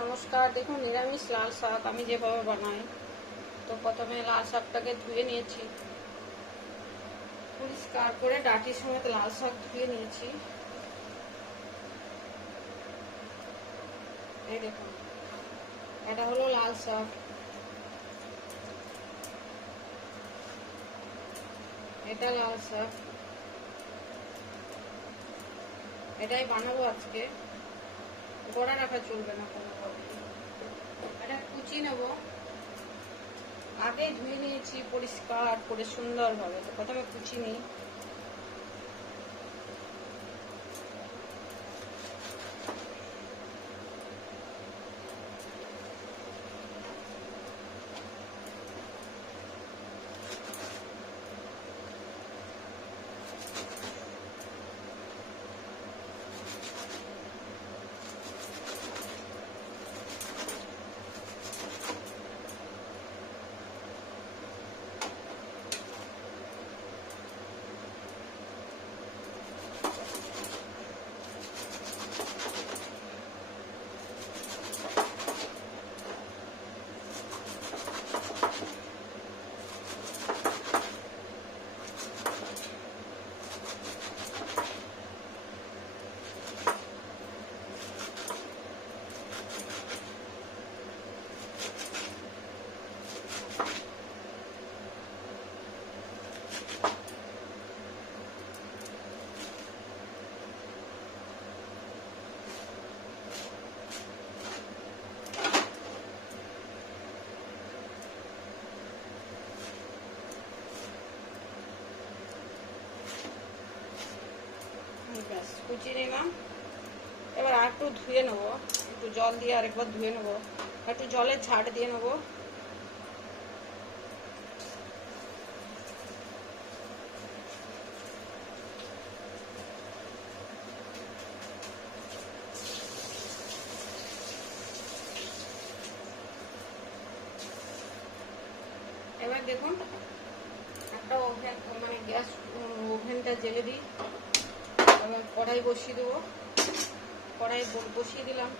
নমস্কার। দেখুন নিরামিষ লাল শাক আমি যেভাবে বানাই, তো প্রথমে লাল শাকটাকে ধুয়ে নিয়েছি, পরিষ্কার করে ডাঁটি সমেত লাল শাক ধুয়ে নিয়েছি। এই দেখুন, এটা হলো লাল শাক, এটা লাল শাক, এটাই বানাবো আজকে। গড়া রাখা চলবে না কোনোভাবে। এটা কুচি নেব, আগে ধুয়ে নিয়েছি পরিষ্কার করে সুন্দরভাবে, তো প্রথমে কুচি নিই। ব্যাস কুচি নিলাম। এবার আর একটু ধুয়ে নেবো, একটু জল দিয়ে আরেকবার ধুয়ে নেবো, একটু জলের ঝাড় দিয়ে নেবো। এবার দেখুন, একটা ওভেন মানে গ্যাস ওভেনটা জেলে দিই। এবার কড়াই বসিয়ে দেবো, কড়াই বসিয়ে দিলাম।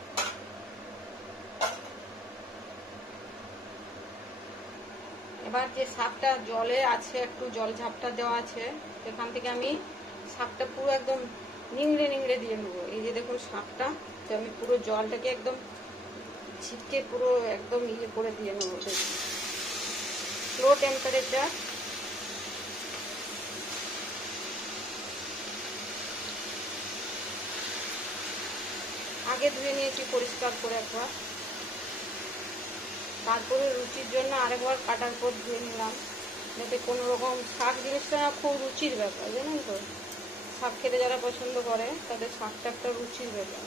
এবার যে শাকটা জলে আছে, একটু জল ঝাপটা দেওয়া আছে, সেখান থেকে আমি শাকটা পুরো একদম নিংড়ে নিংড়ে দিয়ে নেবো। এই যে দেখুন শাকটা, তো আমি পুরো জলটাকে একদম ছিটকে পুরো একদম ইয়ে করে দিয়ে নেবো। Slow temperature. আগে ধুয়ে নিয়েছি পরিষ্কার করে একবার, তারপরে রুচির জন্য আরেকবার কাটার পর ধুয়ে নিলাম, যাতে কোনো রকম শাক জিনিসটা খুব রুচির ব্যাপার, জানেন তো। শাক খেতে যারা পছন্দ করে তাদের শাকটা একটা রুচির ব্যাপার।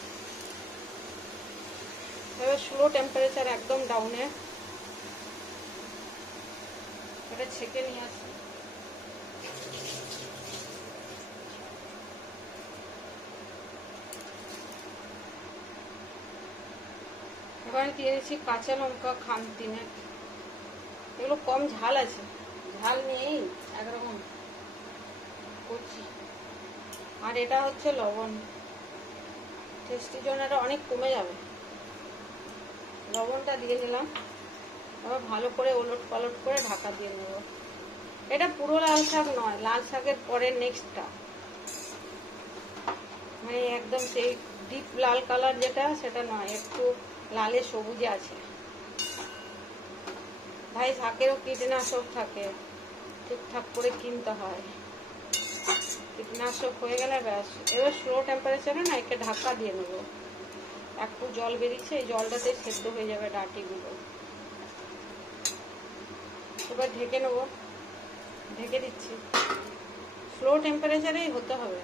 এবার স্লো টেম্পারেচার একদম ডাউনে এটা ছেঁকে নিয়ে আসি। এবার দিয়ে দিচ্ছি কাঁচা লঙ্কা খামতিনে, এগুলো কম ঝাল আছে, ঝাল নেই একরকম করছি। আর এটা হচ্ছে লবণ, টেস্টির জন্য এটা অনেক কমে যাবে। লবণটা দিয়ে দিলাম, এবার ভালো করে ওলট পালট করে ঢাকা দিয়ে নেব। এটা পুরো লাল শাক নয়, লাল শাকের পরে নেক্সটটা, মানে একদম সেই ডিপ লাল কালার যেটা, সেটা নয়, একটু লালে সবুজে আছে। ভাই শাকেরও কীটনাশক থাকে, ঠিকঠাক করে কিনতে হয়। কীটনাশক হয়ে গেলে ব্যাস। এবার স্লো টেম্পারেচারে না একে ঢাকা দিয়ে নেবো। একটু জল বেরিয়েছে, এই জলটাতে সেদ্ধ হয়ে যাবে ডাঁটিগুলো। এবার ঢেকে নেবো, ঢেকে দিচ্ছি। স্লো টেম্পারেচারেই হতে হবে।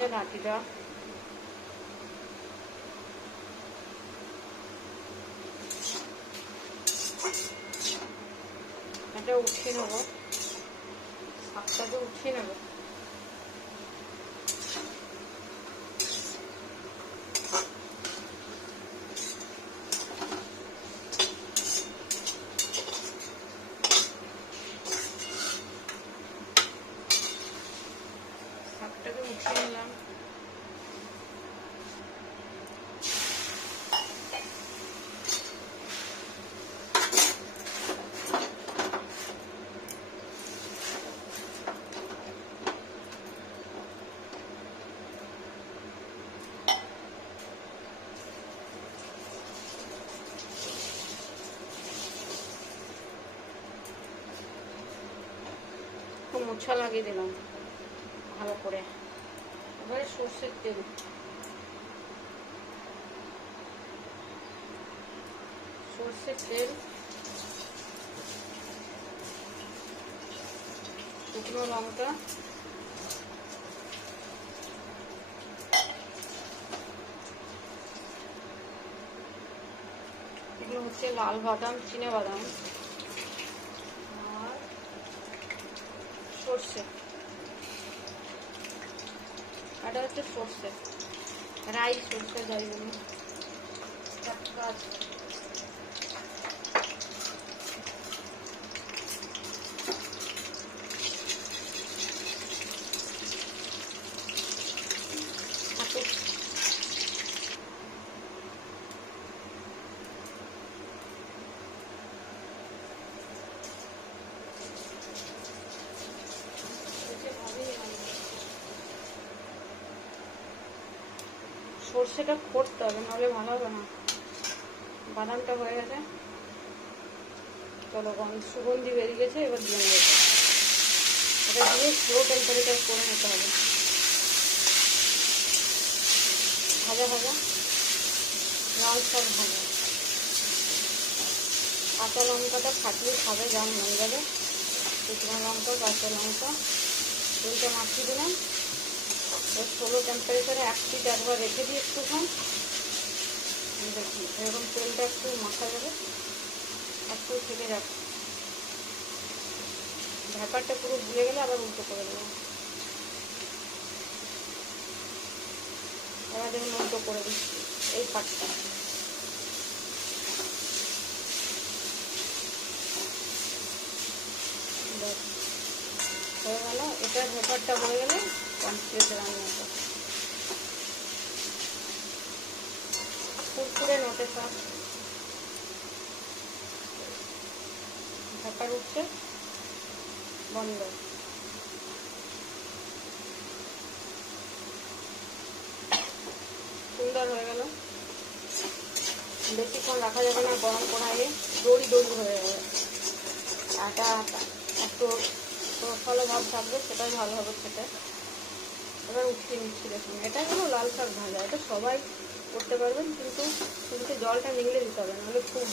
থাকে ডাঁটিটা। এটা উঠিয়ে নেবো, শাকটাকে উঠিয়ে নেবো। শাকটাকে উঠিয়ে নিলাম। মোছা লাগিয়ে দিলাম ভালো করে। এবারে সর্ষের তেল, শুকনো লঙ্কা, এগুলো হচ্ছে লাল বাদাম, চিনে বাদাম আর সর্ষে। এটা হচ্ছে সর্ষে, রাই সর্ষে যাই বলি। সর্ষেটা করতে হবে, নাহলে ভালো হবে না। বাদামটা হয়ে গেছে, চলো সুগন্ধি বেরিয়ে গেছে, এবার দিয়ে নেবে। এটা দিয়ে স্লো টেম্পারেচার করে নিতে হবে। ভাজা ভাজা লাল শাক ভাজা। কাঁচা লঙ্কাটা ফাটিয়ে খাবে, যা মন যাবে। শুকনো লঙ্কা, কাঁচা লঙ্কা, তেলটা মাখিয়ে দিলাম। স্লো টেম্পারেচারে 1 মিনিট একবার রেখে দিই একটুক্ষণ। দেখুন এরকম তেলটা একটু মাখা যাবে, একটু থেকে যাবে। ব্যাপারটা পুরো ভুলে গেলে আবার উল্টো করে দেবো। এবার দেখুন উল্টো করে দিচ্ছি এই পাটটা। হয়ে গেল, এটার ব্যাপারটা হয়ে গেলে কমপ্লিট রান্নাটা। কুরকুরে নোটে শাক, ব্যাপার উঠছে, বন্ধ। সুন্দর হয়ে গেল। বেশিক্ষণ রাখা যাবে না গরম কড়াইয়ে, দড়ি দড়ি হয়ে যাবে। আটা একটু ফলো ভাব থাকবে, সেটাই ভালো হবে খেতে। এবার উঠিয়ে নিচ্ছি। দেখুন এটা হলো লাল শাক ভাজা। এটা সবাই করতে পারবেন, কিন্তু শুরুতে জলটা নিগলে দিতে হবে, নাহলে খুব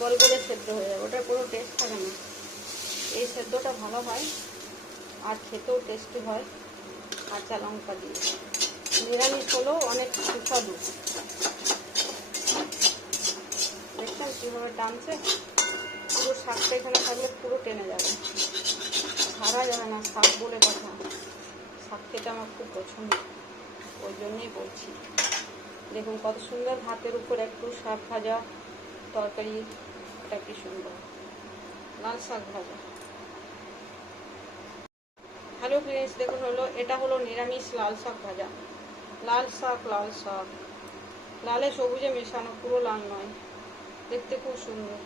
গলগলে সেদ্ধ হয়ে যাবে, ওটার কোনো টেস্ট থাকে না। এই সেদ্ধটা ভালো হয় আর খেতেও টেস্টি হয় কাঁচা লঙ্কা দিয়ে। নিরামিষ হলেও অনেক সুস্বাদু। দেখছেন কীভাবে টানছে? পুরো শাকটা এখানে থাকলে পুরো টেনে যাবে, ছাড়া যাবে না। শাক বলে কথা, শাক খেতে আমার খুব পছন্দ, ওই জন্যই বলছি। দেখুন কত সুন্দর, ভাতের উপর একটু শাক ভাজা তরকারি, এটা কি সুন্দর লাল শাক ভাজা। হ্যালো ফ্রেন্ডস, দেখুন হলো এটা হলো নিরামিষ লাল শাক ভাজা। লাল শাক, লালে সবুজে মেশানো, পুরো লাল নয়, দেখতে খুব সুন্দর।